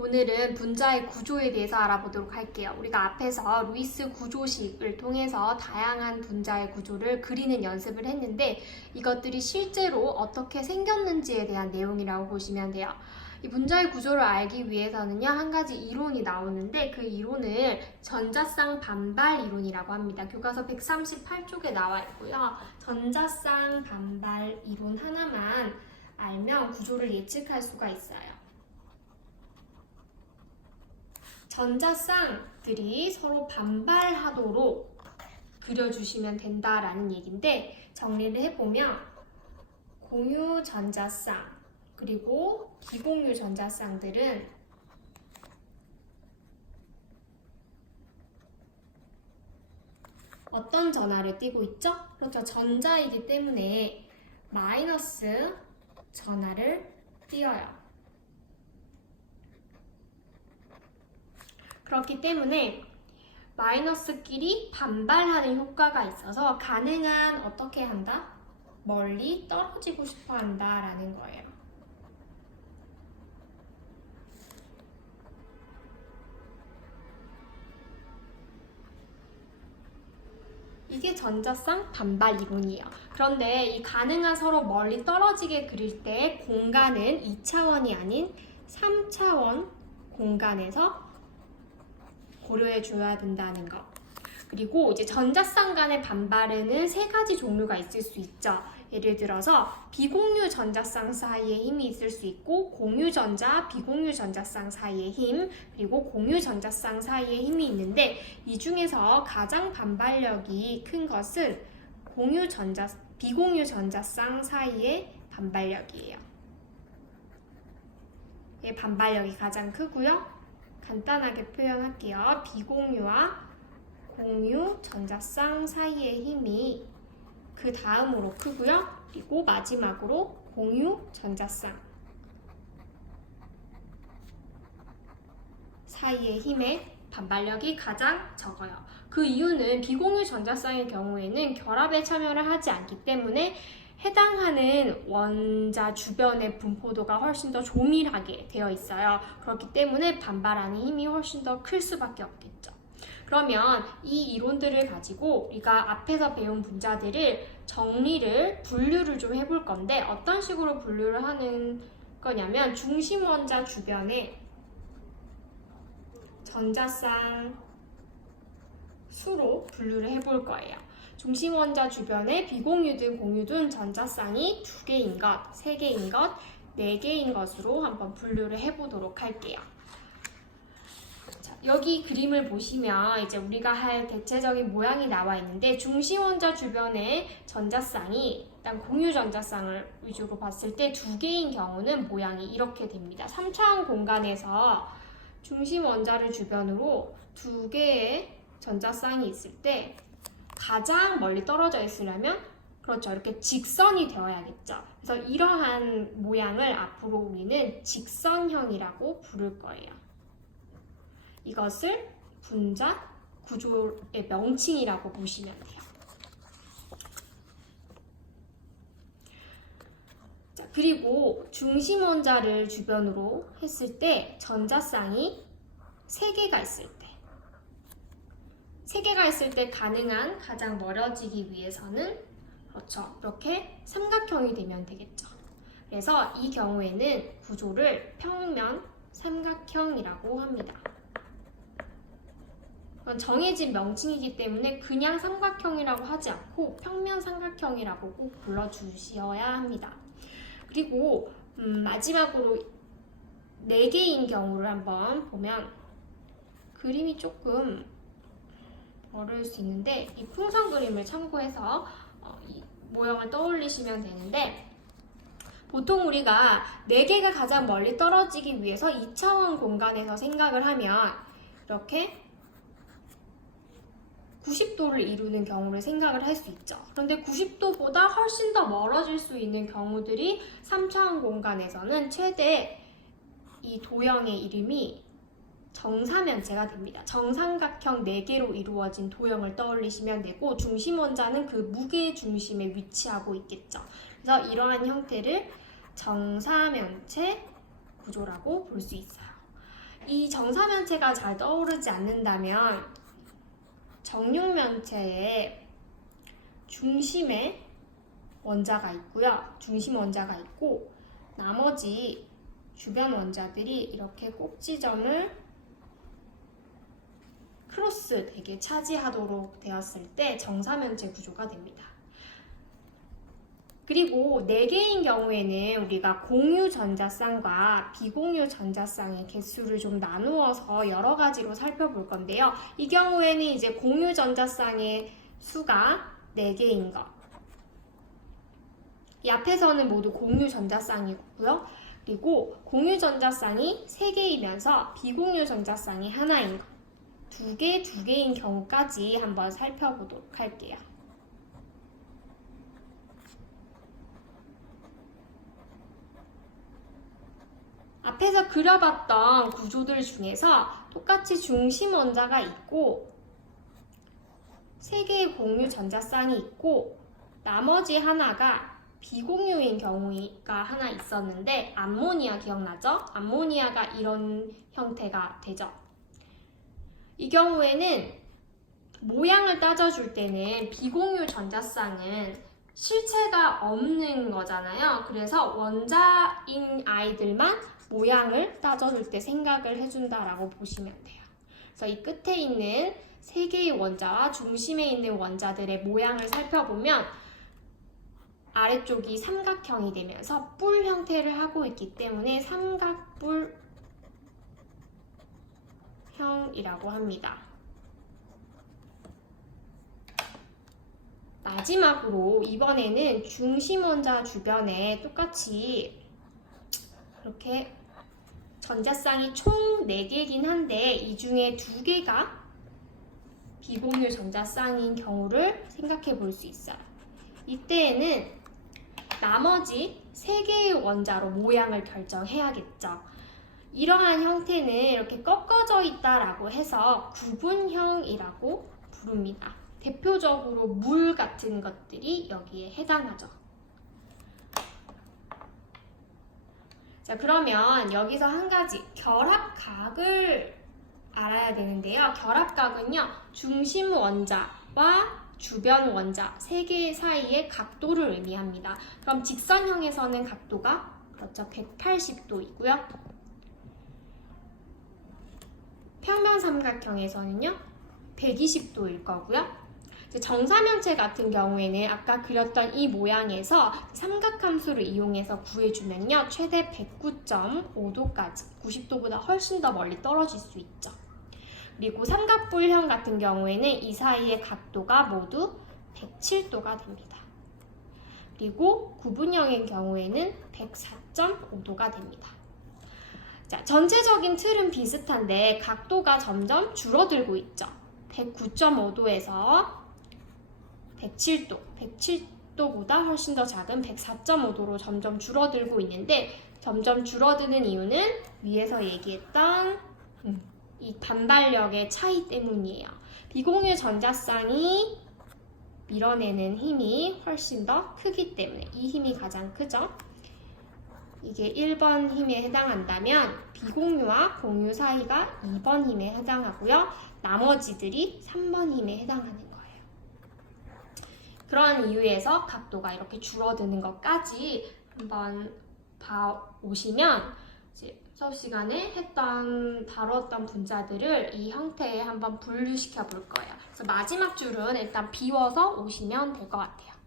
오늘은 분자의 구조에 대해서 알아보도록 할게요. 우리가 앞에서 루이스 구조식을 통해서 다양한 분자의 구조를 그리는 연습을 했는데 이것들이 실제로 어떻게 생겼는지에 대한 내용이라고 보시면 돼요. 이 분자의 구조를 알기 위해서는요, 한 가지 이론이 나오는데 그 이론을 전자쌍 반발 이론이라고 합니다. 교과서 138쪽에 나와 있고요. 전자쌍 반발 이론 하나만 알면 구조를 예측할 수가 있어요. 전자쌍들이 서로 반발하도록 그려주시면 된다라는 얘기인데, 정리를 해보면 공유 전자쌍 그리고 비공유 전자쌍들은 어떤 전하를 띠고 있죠? 그렇죠. 전자이기 때문에 마이너스 전하를 띄어요. 그렇기 때문에 마이너스끼리 반발하는 효과가 있어서 가능한 어떻게 한다? 멀리 떨어지고 싶어 한다라는 거예요. 이게 전자쌍 반발 이론이에요. 그런데 이 가능한 서로 멀리 떨어지게 그릴 때 공간은 2차원이 아닌 3차원 공간에서 고려해 줘야 된다는 거. 그리고 이제 전자쌍 간의 반발에는 세 가지 종류가 있을 수 있죠. 예를 들어서 비공유 전자쌍 사이에 힘이 있을 수 있고, 공유 전자, 비공유 전자쌍 사이에 힘, 그리고 공유 전자쌍 사이에 힘이 있는데 이 중에서 가장 반발력이 큰 것은 비공유 전자쌍 사이의 반발력이에요. 이 반발력이 가장 크고요. 간단하게 표현할게요. 비공유와 공유 전자쌍 사이의 힘이 그 다음으로 크고요. 그리고 마지막으로 공유 전자쌍 사이의 힘의 반발력이 가장 적어요. 그 이유는 비공유 전자쌍의 경우에는 결합에 참여를 하지 않기 때문에 해당하는 원자 주변의 분포도가 훨씬 더 조밀하게 되어 있어요. 그렇기 때문에 반발하는 힘이 훨씬 더 클 수밖에 없겠죠. 그러면 이 이론들을 가지고 우리가 앞에서 배운 분자들을 분류를 좀 해볼 건데, 어떤 식으로 분류를 하는 거냐면 중심 원자 주변에 전자쌍 수로 분류를 해볼 거예요. 중심 원자 주변에 비공유든 공유든 전자쌍이 2개인 것, 3개인 것, 4개인 것으로 한번 분류를 해보도록 할게요. 자, 여기 그림을 보시면 이제 우리가 할 대체적인 모양이 나와 있는데, 중심 원자 주변에 전자쌍이 일단 공유 전자쌍을 위주로 봤을 때 2개인 경우는 모양이 이렇게 됩니다. 3차원 공간에서 중심 원자를 주변으로 2개의 전자쌍이 있을 때 가장 멀리 떨어져 있으려면, 그렇죠, 이렇게 직선이 되어야겠죠. 그래서 이러한 모양을 앞으로 우리는 직선형이라고 부를 거예요. 이것을 분자 구조의 명칭이라고 보시면 돼요. 자, 그리고 중심 원자를 주변으로 했을 때 전자쌍이 3개가 있을 때, 3개가 있을 때 가능한 가장 멀어지기 위해서는, 그렇죠, 이렇게 삼각형이 되면 되겠죠. 그래서 이 경우에는 구조를 평면 삼각형이라고 합니다. 정해진 명칭이기 때문에 그냥 삼각형이라고 하지 않고 평면 삼각형이라고 꼭 불러주셔야 합니다. 그리고 마지막으로 4개인 경우를 한번 보면 그림이 조금 어려울 수 있는데, 이 풍선 그림을 참고해서 이 모형을 떠올리시면 되는데, 보통 우리가 4개가 가장 멀리 떨어지기 위해서 2차원 공간에서 생각을 하면 이렇게 90도를 이루는 경우를 생각을 할 수 있죠. 그런데 90도보다 훨씬 더 멀어질 수 있는 경우들이 3차원 공간에서는 최대 이 도형의 이름이 정사면체가 됩니다. 정삼각형 4개로 이루어진 도형을 떠올리시면 되고, 중심 원자는 그 무게 중심에 위치하고 있겠죠. 그래서 이러한 형태를 정사면체 구조라고 볼 수 있어요. 이 정사면체가 잘 떠오르지 않는다면 정육면체에 중심에 원자가 있고요. 중심 원자가 있고 나머지 주변 원자들이 이렇게 꼭지점을 크로스 되게 차지하도록 되었을 때 정사면체 구조가 됩니다. 그리고 4개인 경우에는 우리가 공유 전자쌍과 비공유 전자쌍의 개수를 좀 나누어서 여러 가지로 살펴볼 건데요. 이 경우에는 이제 공유 전자쌍의 수가 4개인 것. 이 앞에서는 모두 공유 전자쌍이고요. 그리고 공유 전자쌍이 3개이면서 비공유 전자쌍이 하나인 것. 2개인 경우까지 한번 살펴보도록 할게요. 앞에서 그려봤던 구조들 중에서 똑같이 중심 원자가 있고 3개의 공유 전자쌍이 있고 나머지 하나가 비공유인 경우가 하나 있었는데 암모니아 기억나죠? 암모니아가 이런 형태가 되죠. 이 경우에는 모양을 따져줄 때는 비공유 전자쌍은 실체가 없는 거잖아요. 그래서 원자인 아이들만 모양을 따져줄 때 생각을 해준다라고 보시면 돼요. 그래서 이 끝에 있는 3개의 원자와 중심에 있는 원자들의 모양을 살펴보면 아래쪽이 삼각형이 되면서 뿔 형태를 하고 있기 때문에 삼각뿔형이라고 합니다. 마지막으로 이번에는 중심 원자 주변에 똑같이 이렇게 전자쌍이 총 4개이긴 한데 이 중에 2개가 비공유 전자쌍인 경우를 생각해 볼 수 있어요. 이때에는 나머지 3개의 원자로 모양을 결정해야겠죠. 이러한 형태는 이렇게 꺾어져 있다라고 해서 구분형이라고 부릅니다. 대표적으로 물 같은 것들이 여기에 해당하죠. 자, 그러면 여기서 한 가지 결합각을 알아야 되는데요. 결합각은요, 중심 원자와 주변 원자 3개 사이의 각도를 의미합니다. 그럼 직선형에서는 각도가 그렇죠, 180도이고요. 평면 삼각형에서는요, 120도일 거고요. 정사면체 같은 경우에는 아까 그렸던 이 모양에서 삼각함수를 이용해서 구해주면요, 최대 109.5도까지 90도보다 훨씬 더 멀리 떨어질 수 있죠. 그리고 삼각뿔형 같은 경우에는 이 사이의 각도가 모두 107도가 됩니다. 그리고 구분형의 경우에는 104.5도가 됩니다. 자, 전체적인 틀은 비슷한데 각도가 점점 줄어들고 있죠. 109.5도에서 107도, 107도보다 훨씬 더 작은 104.5도로 점점 줄어들고 있는데 점점 줄어드는 이유는 위에서 얘기했던 이 반발력의 차이 때문이에요. 비공유 전자쌍이 밀어내는 힘이 훨씬 더 크기 때문에 이 힘이 가장 크죠. 이게 1번 힘에 해당한다면 비공유와 공유 사이가 2번 힘에 해당하고요. 나머지들이 3번 힘에 해당하는 거예요. 그런 이유에서 각도가 이렇게 줄어드는 것까지 한번 봐오시면 이제 수업 시간에 다뤘던 분자들을 이 형태에 한번 분류시켜 볼 거예요. 그래서 마지막 줄은 일단 비워서 오시면 될 것 같아요.